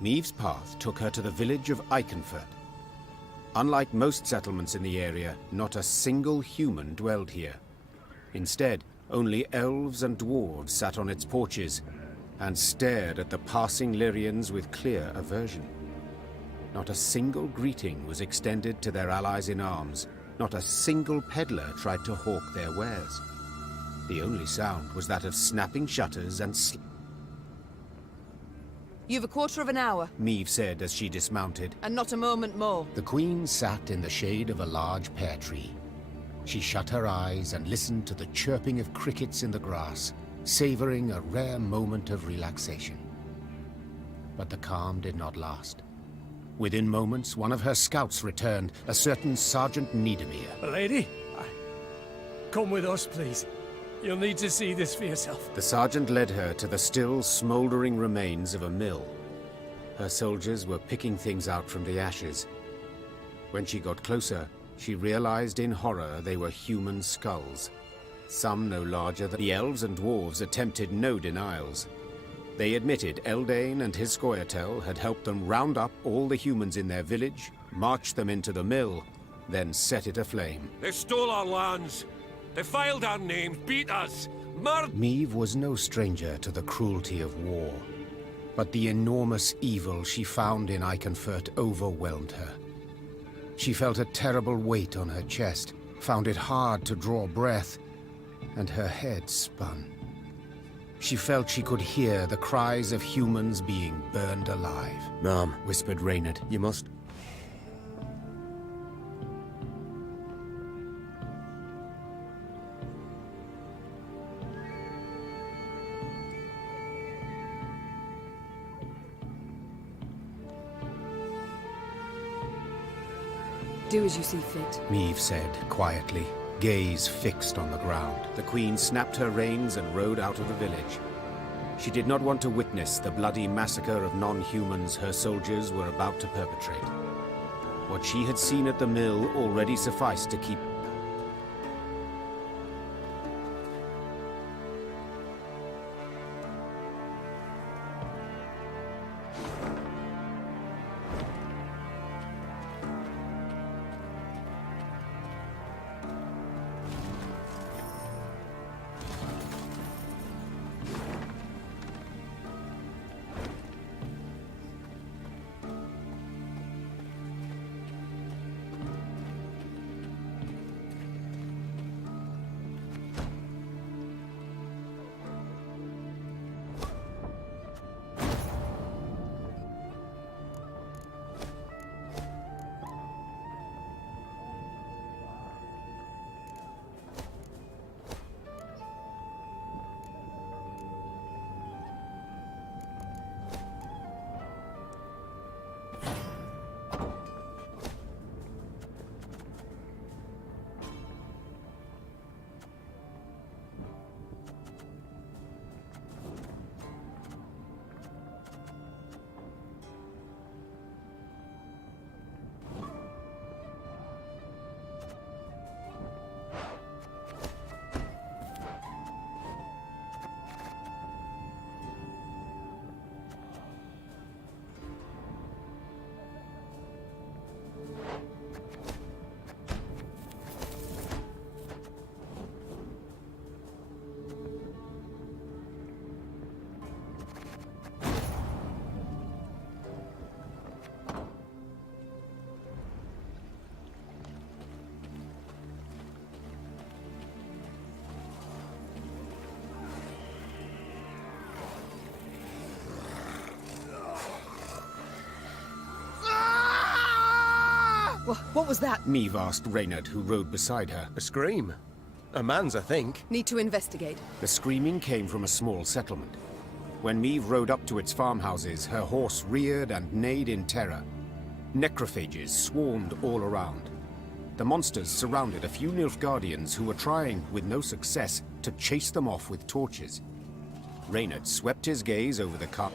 Maeve's path took her to the village of Iconfurt. Unlike most settlements in the area, not a single human dwelled here. Instead, only elves and dwarves sat on its porches and stared at the passing Lyrians with clear aversion. Not a single greeting was extended to their allies in arms. Not a single peddler tried to hawk their wares. The only sound was that of snapping shutters and You've a quarter of an hour. Maeve said as she dismounted. And not a moment more. The Queen sat in the shade of a large pear tree. She shut her eyes and listened to the chirping of crickets in the grass, savoring a rare moment of relaxation. But the calm did not last. Within moments, one of her scouts returned, a certain Sergeant Niedermere. Lady, come with us, please. You'll need to see this for yourself. The sergeant led her to the still, smoldering remains of a mill. Her soldiers were picking things out from the ashes. When she got closer, she realized in horror they were human skulls. Some no larger than the elves and dwarves attempted no denials. They admitted Eldain and his Scoia'tael had helped them round up all the humans in their village, march them into the mill, then set it aflame. They stole our lands. They filed our names, beat us, murdered. Maeve was no stranger to the cruelty of war, but the enormous evil she found in Iconfurt overwhelmed her. She felt a terrible weight on her chest, found it hard to draw breath, and her head spun. She felt she could hear the cries of humans being burned alive. Mom, whispered Reynard. You must... Do as you see fit. Maeve said quietly, gaze fixed on the ground. The Queen snapped her reins and rode out of the village. She did not want to witness the bloody massacre of non-humans her soldiers were about to perpetrate. What she had seen at the mill already sufficed to keep... What was that? Maeve asked Reynard, who rode beside her. A scream. A man's, I think. Need to investigate. The screaming came from a small settlement. When Maeve rode up to its farmhouses, her horse reared and neighed in terror. Necrophages swarmed all around. The monsters surrounded a few Nilfgaardians who were trying, with no success, to chase them off with torches. Reynard swept his gaze over the car.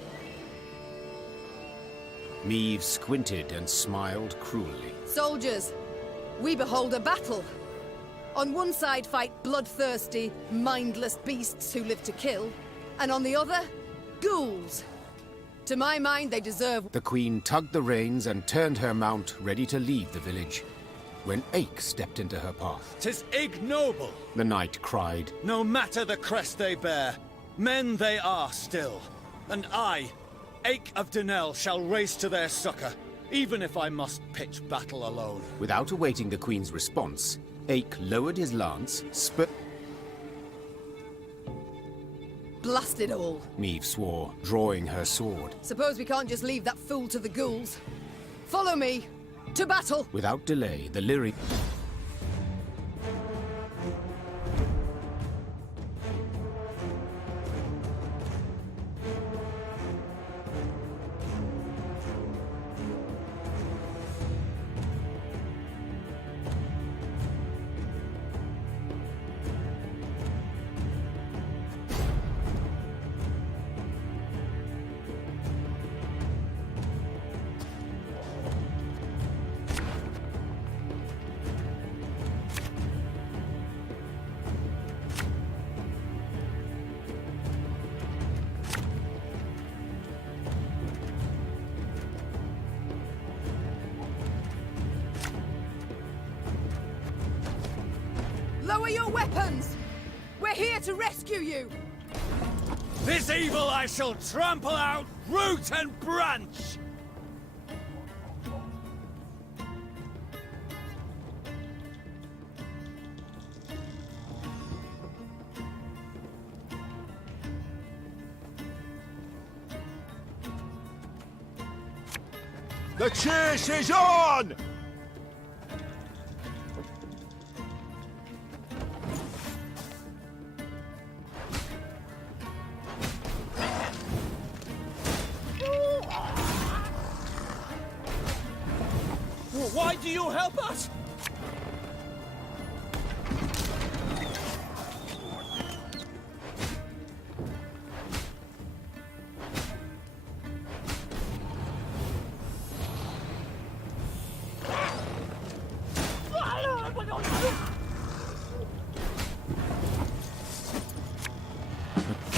Maeve squinted and smiled cruelly. Soldiers, we behold a battle. On one side fight bloodthirsty, mindless beasts who live to kill, and on the other, ghouls. To my mind, they deserve... The queen tugged the reins and turned her mount, ready to leave the village, when Aik stepped into her path. 'Tis ignoble! The knight cried. No matter the crest they bear, men they are still. And I, Aik of Dunel, shall race to their succor, even if I must pitch battle alone. Without awaiting the queen's response, Aik lowered his lance, Blast it all. Meve swore, drawing her sword. Suppose we can't just leave that fool to the ghouls. Follow me. To battle! Without delay, the Lyri... Lower your weapons! We're here to rescue you! This evil I shall trample out, root and branch! The chase is on! Why do you help us?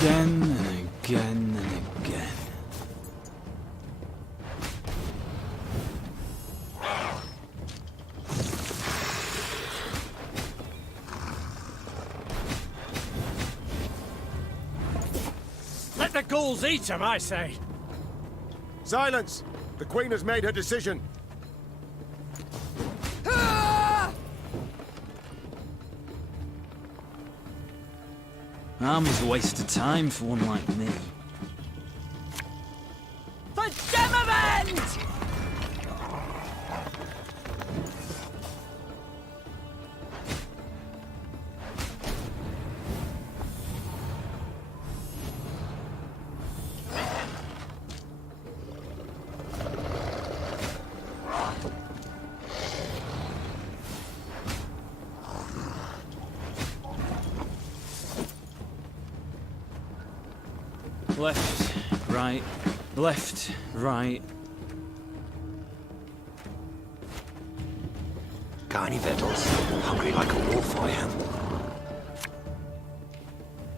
Again and again and again. Let the ghouls eat him, I say. Silence! The Queen has made her decision. Armor's a waste of time for one like me. For Demavend! Left, right, left, right. Got any victuals? Hungry like a wolf, I am.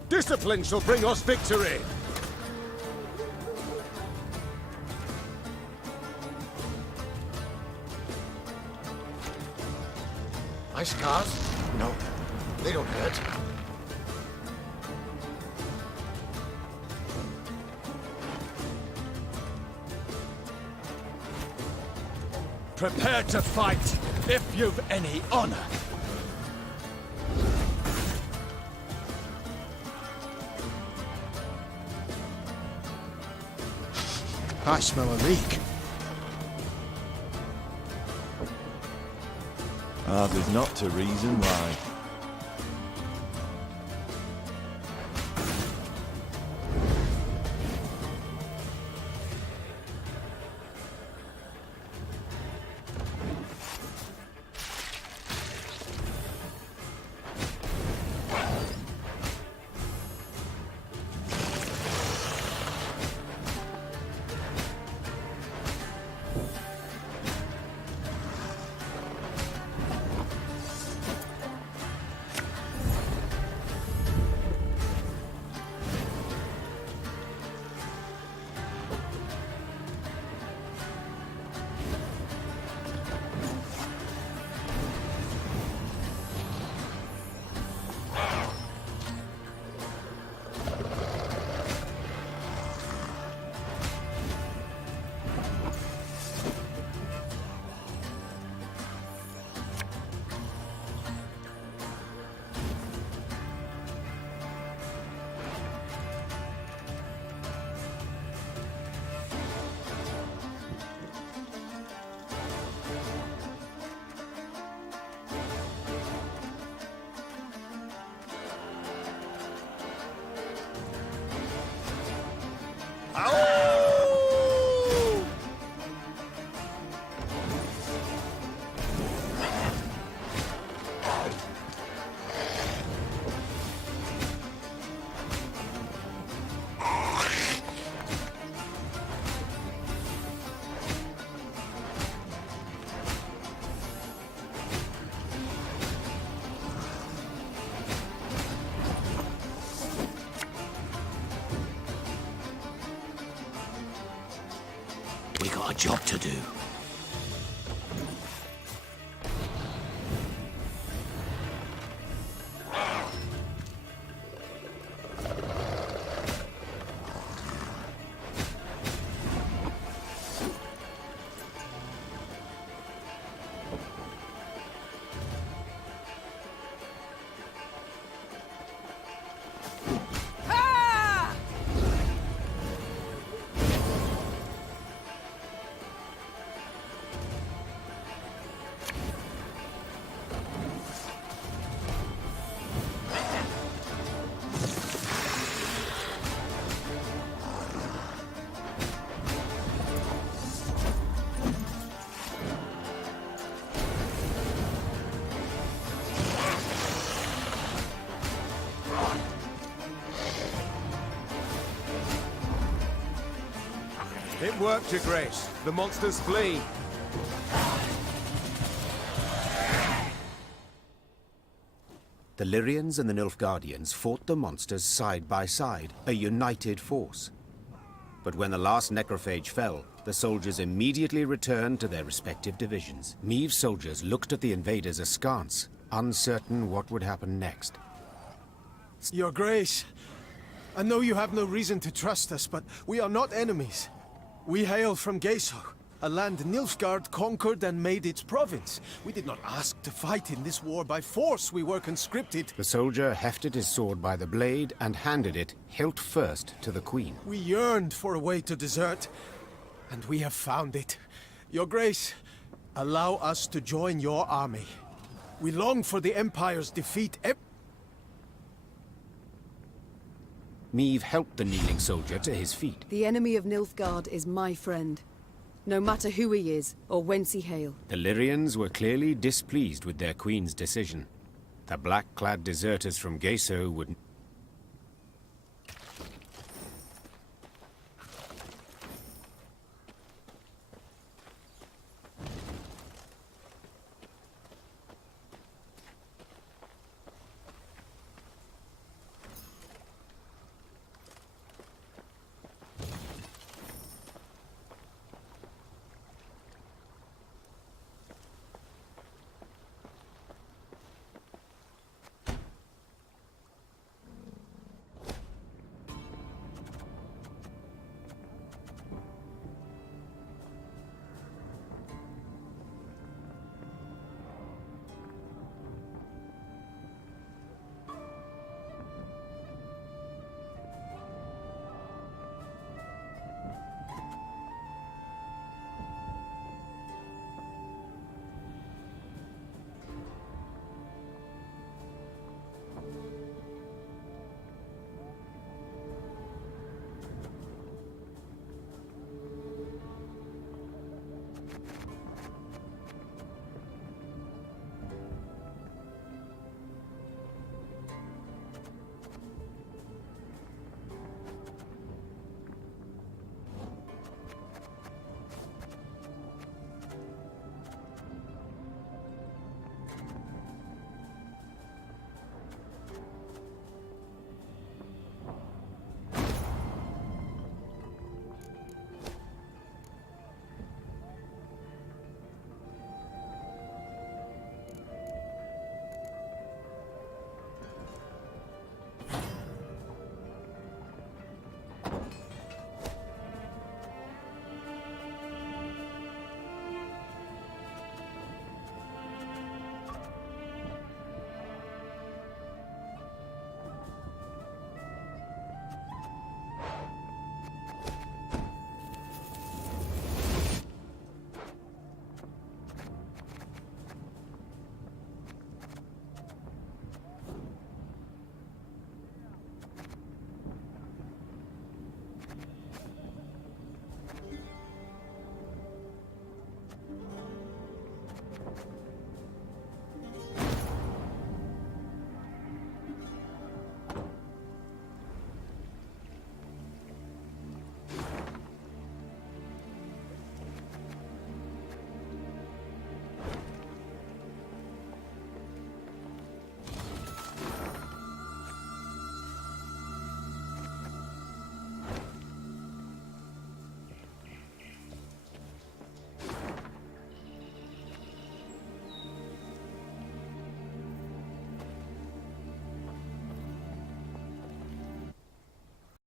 Discipline shall bring us victory! My scars? No, they don't hurt. Prepare to fight, if you've any honor. I smell a leak. There's not to reason why. We got a job to do. It worked, Your Grace. The monsters flee. The Lyrians and the Nilfgaardians fought the monsters side by side, a united force. But when the last necrophage fell, the soldiers immediately returned to their respective divisions. Meave's soldiers looked at the invaders askance, uncertain what would happen next. Your Grace, I know you have no reason to trust us, but we are not enemies. We hail from Geso, a land Nilfgaard conquered and made its province. We did not ask to fight in this war by force. We were conscripted. The soldier hefted his sword by the blade and handed it, hilt first, to the Queen. We yearned for a way to desert, and we have found it. Your Grace, allow us to join your army. We long for the Empire's defeat. Meave helped the kneeling soldier to his feet. The enemy of Nilfgaard is my friend. No matter who he is, or whence he hail. The Lyrians were clearly displeased with their queen's decision. The black-clad deserters from Geso would...